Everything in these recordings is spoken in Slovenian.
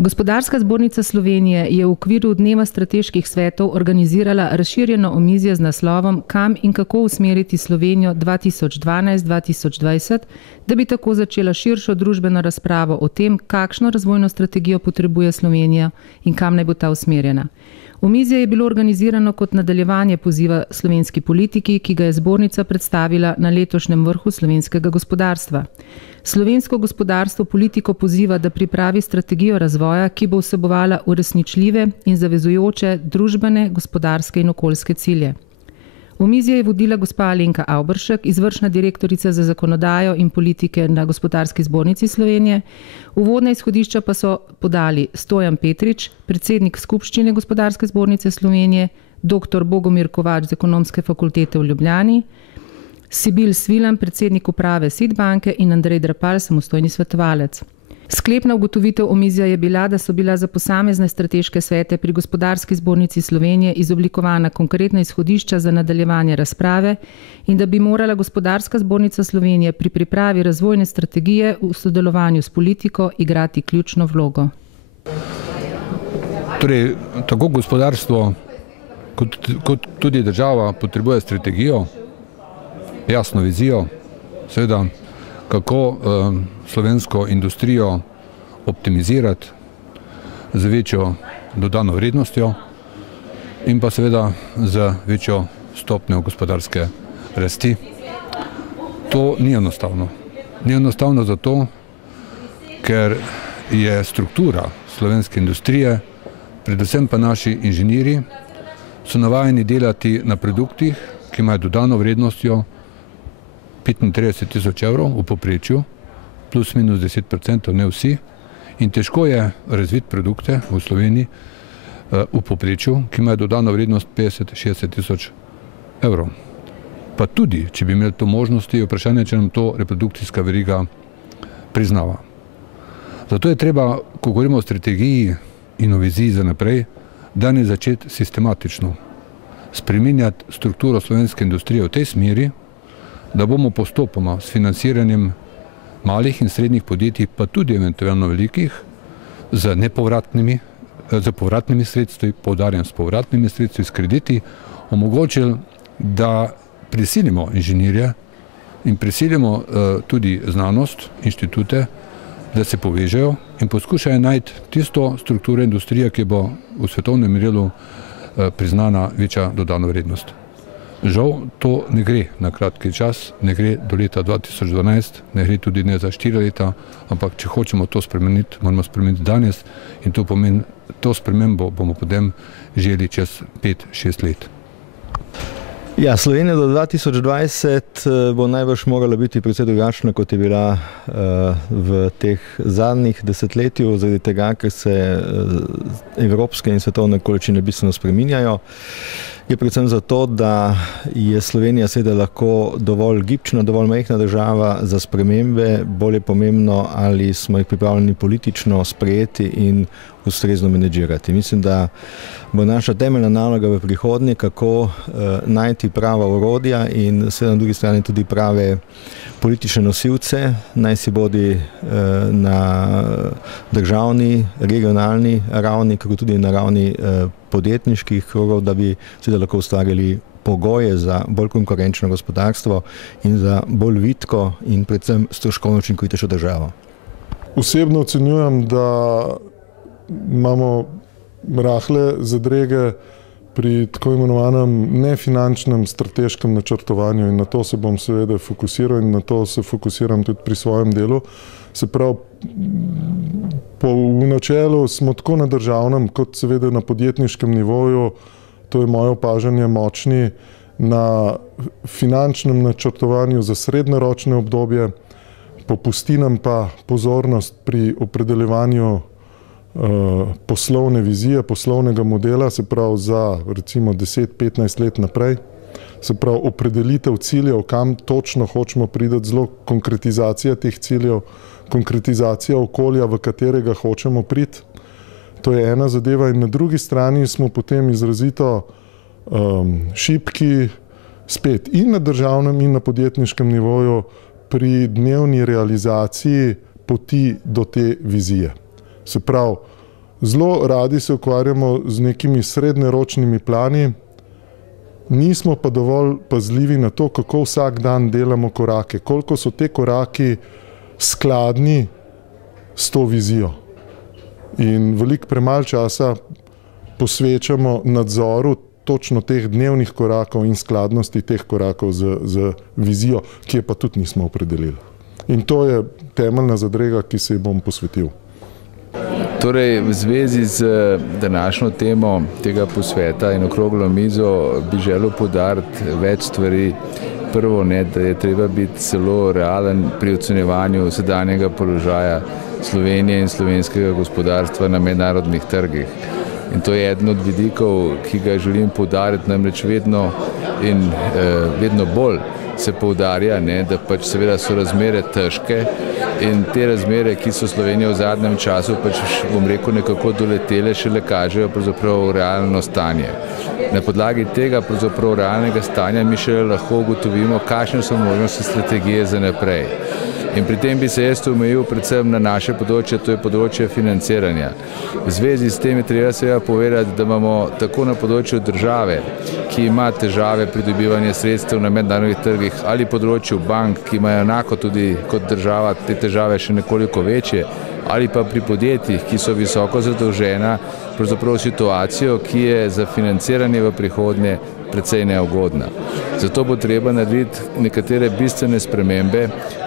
Gospodarska zbornica Slovenije je v okviru Dneva strateških svetov organizirala razširjeno omizje z naslovom Kam in kako usmeriti Slovenijo 2012-2020, da bi tako začela širšo družbeno razpravo o tem, kakšno razvojno strategijo potrebuje Slovenija in kam naj bo ta usmerjena. Omizje je bilo organizirano kot nadaljevanje poziva slovenski politiki, ki ga je zbornica predstavila na letošnjem vrhu slovenskega gospodarstva. Slovensko gospodarstvo politiko poziva, da pripravi strategijo razvoja, ki bo vsebovala uresničljive in zavezujoče družbene, gospodarske in okoljske cilje. Omizje je vodila gospa Alenka Avberšek, izvršna direktorica za zakonodajo in politike na Gospodarski zbornici Slovenije. Uvodna izhodišča pa so podali Stojan Petrič, predsednik skupščine Gospodarske zbornice Slovenije, dr. Bogomir Kovač z Ekonomske fakultete v Ljubljani, Sibil Svilan, predsednik uprave SID banke in Andrej Drapal, samostojni svetovalec. Sklepna ugotovitev omizja je bila, da so bila za posamezne strateške svete pri Gospodarski zbornici Slovenije izoblikovana konkretna izhodišča za nadaljevanje razprave in da bi morala Gospodarska zbornica Slovenije pri pripravi razvojne strategije v sodelovanju s politiko igrati ključno vlogo. Torej, tako gospodarstvo kot tudi država potrebuje strategijo, jasno vizijo, seveda, kako slovensko industrijo optimizirati z večjo dodano vrednostjo in pa seveda z večjo stopnjo gospodarske rasti. To ni enostavno. Ni enostavno zato, ker je struktura slovenske industrije, predvsem pa naši inženirji, so navajeni delati na produktih, ki imajo dodano vrednostjo 35.000 evrov v povprečju, plus minus 10%, ne vsi. In težko je razviti produkte v Sloveniji v povprečju, ki imajo dodano vrednost 50-60.000 evrov. Pa tudi, če bi imeli to možnosti, je vprašanje, če nam to reprodukcijska veriga priznava. Zato je treba, ko govorimo o strategiji in o viziji za naprej, danes začeti sistematično spreminjati strukturo slovenske industrije v tej smeri, da bomo postopoma s financiranjem malih in srednjih podjetij, pa tudi eventualno velikih, z povratnimi sredstvi, poudarjam s povratnimi sredstvi, s krediti, omogočili, da prisilimo inženirje in prisilimo tudi znanost, inštitute, da se povežejo in poskušajo najti tisto strukturo industrije, ki bo v svetovnem merilu priznana večja dodana vrednost. Žal, to ne gre na kratki čas, ne gre do leta 2012, ne gre tudi ne za 4 leta, ampak če hočemo to spremeniti, moramo spremeniti danes in to pomeni, to spremembo bomo potem želi čez 5-6 let. Ja, Slovenija do 2020 bo najbrž morala biti precej drugačna, kot je bila v teh zadnjih desetletju, zaradi tega, ker se evropske in svetovne količine bistveno spreminjajo. Je predvsem zato, da je Slovenija seveda lahko dovolj gibčna, dovolj majhna država za spremembe, bolj je pomembno, ali smo jih pripravljeni politično sprejeti in ustrezno menedžirati. Mislim, da bo naša temeljna naloga v prihodnje, kako najti prava orodja in seveda na drugi strani tudi prave politične nosilce, naj si bodi na državni, regionalni ravni, kako tudi na ravni podjetniških krogov, da bi seveda lahko ustvarjali pogoje za bolj konkurenčno gospodarstvo in za bolj vitko in predvsem stroškovno učinkovitejšo državo. Osebno ocenjujem, da imamo rahle zadrege pri tako imenovanem nefinančnem strateškem načrtovanju in na to se bom seveda fokusiral in na to se fokusiram tudi pri svojem delu. Se pravi, v načelu smo tako na državnem kot seveda na podjetniškem nivoju, to je moje opažanje, močni na finančnem načrtovanju za srednjeročne obdobje, popusti nam pa pozornost pri opredeljevanju poslovne vizije, poslovnega modela, se pravi za recimo 10-15 let naprej, se pravi opredelitev ciljev, kam točno hočemo priti, zelo konkretizacija teh ciljev, konkretizacija okolja, v katerega hočemo priti. To je ena zadeva in na drugi strani smo potem izrazito šibki spet in na državnem in na podjetniškem nivoju pri dnevni realizaciji poti do te vizije. Se pravi, Zelo radi se ukvarjamo z nekimi srednjeročnimi plani, nismo pa dovolj pazljivi na to, kako vsak dan delamo korake, koliko so te koraki skladni s to vizijo. In veliko premalo časa posvečamo nadzoru točno teh dnevnih korakov in skladnosti teh korakov z vizijo, ki je pa tudi nismo opredelili. In to je temeljna zadrega, ki se ji bom posvetil. Torej, v zvezi z današnjo temo tega posveta in okroglo mizo bi želel poudariti več stvari. Prvo, da je treba biti zelo realen pri ocenjevanju sedanjega položaja Slovenije in slovenskega gospodarstva na mednarodnih trgih. In to je eden od vidikov, ki ga želim poudariti, namreč vedno bolj se poudarja, da pač seveda so razmere težke in te razmere, ki so Slovenijo v zadnjem času bom rekel, nekako doletele, šele kažejo pravzaprav realno stanje. Na podlagi tega pravzaprav realnega stanja mi šele lahko ugotovimo, kakšne so možnosti strategije za naprej. In pri tem bi se jaz omejil predvsem na naše področje, to je področje financiranja. V zvezi s tem je treba seveda povedati, da imamo tako na področju države, ki ima težave pri dobivanju sredstev na mednarodnih trgih, ali področju bank, ki imajo enako tudi kot država te težave še nekoliko večje, ali pa pri podjetjih, ki so visoko zadolžena, pravzaprav situacijo, ki je za financiranje v prihodnje precej neugodna. Zato bo treba narediti nekatere bistvene spremembe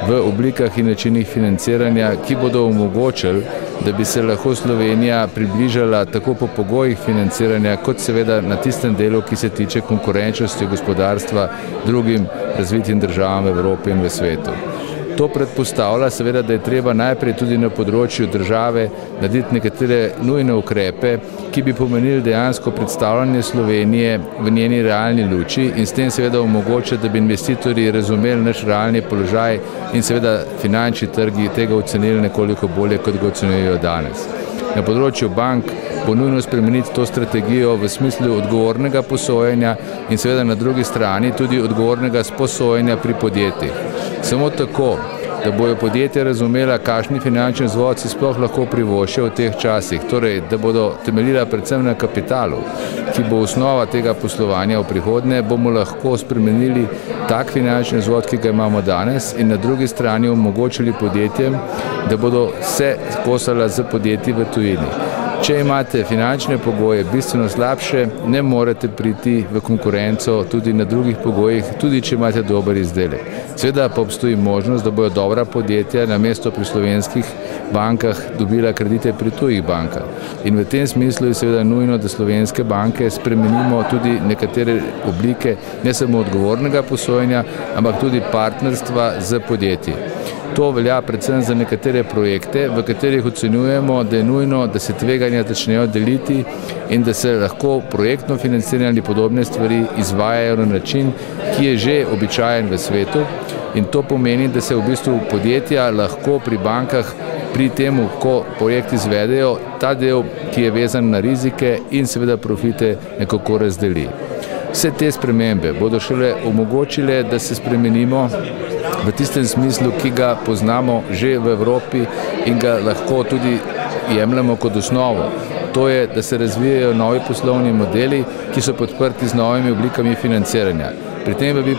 v oblikah in načinih financiranja, ki bodo omogočili, da bi se lahko Slovenija približala tako po pogojih financiranja, kot seveda na tistem delu, ki se tiče konkurenčnosti gospodarstva drugim razvitim državam v Evropi in v svetu. To predpostavlja seveda, da je treba najprej tudi na področju države narediti nekatere nujne ukrepe, ki bi pomenili dejansko predstavljanje Slovenije v njeni realni luči in s tem seveda omogočiti, da bi investitorji razumeli naš realni položaj in seveda finančni trgi tega ocenili nekoliko bolje, kot ga ocenjujejo danes. Na področju bank bo nujno spremeniti to strategijo v smislu odgovornega posojanja in seveda na drugi strani tudi odgovornega sposojanja pri podjetjih. Samo tako, da bojo podjetja razumela, kakšni finančni vzvod si sploh lahko privoščijo v teh časih, torej, da bodo temeljila predvsem na kapitalu, ki bo osnova tega poslovanja v prihodnje, bomo lahko spremenili tak finančni vzvod, ki ga imamo danes in na drugi strani omogočili podjetjem, da bodo se kosala z podjetji v tujini. Če imate finančne pogoje bistveno slabše, ne morete priti v konkurenco tudi na drugih pogojih, tudi če imate dober izdelek. Seveda pa obstoji možnost, da bojo dobra podjetja namesto pri slovenskih bankah dobila kredite pri tujih bankah. In v tem smislu je seveda nujno, da slovenske banke spremenimo tudi nekatere oblike ne samo odgovornega posojanja, ampak tudi partnerstva z podjetji. To velja predvsem za nekatere projekte, v katerih ocenjujemo, da je nujno, da se tveganja začnejo deliti in da se lahko projektno financiranje ali podobne stvari izvajajo na način, ki je že običajen v svetu. In to pomeni, da se v bistvu podjetja lahko pri bankah pri temu, ko projekt izvedejo, ta del, ki je vezan na rizike in seveda profite nekako razdeli. Vse te spremembe bodo šele omogočile, da se spremenimo v tistem smislu, ki ga poznamo že v Evropi in ga lahko tudi jemljemo kot osnovo. To je, da se razvijajo novi poslovni modeli, ki so podprti z novimi oblikami financiranja. Pri tem bi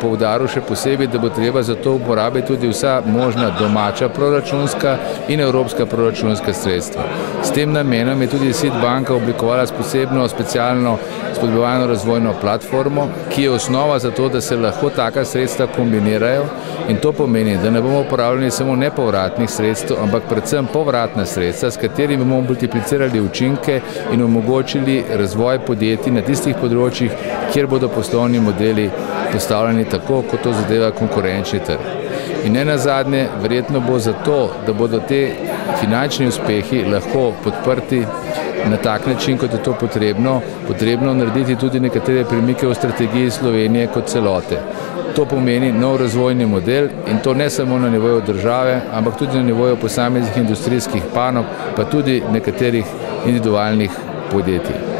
poudaril še posebej, da bo treba za to uporabiti tudi vsa možna domača proračunska in evropska proračunska sredstva. S tem namenom je tudi SID banka oblikovala posebno specialno spodbujevalno razvojno platformo, ki je osnova za to, da se lahko taka sredstva kombinirajo in to pomeni, da ne bomo uporabljali samo nepovratnih sredstev, ampak predvsem povratna sredstva, s katerimi bomo multiplicirali učinke in omogočili razvoj podjetij na tistih področjih, kjer bodo poslovni modeli postavljeni tako, kot to zadeva konkurenčni trg. In ne nazadnje, verjetno bo zato, da bodo te finančni uspehi lahko podprti na tak način, kot je to potrebno narediti tudi nekatere premike v strategiji Slovenije kot celote. To pomeni nov razvojni model in to ne samo na nivoju države, ampak tudi na nivoju posameznih industrijskih panog, pa tudi nekaterih individualnih podjetij.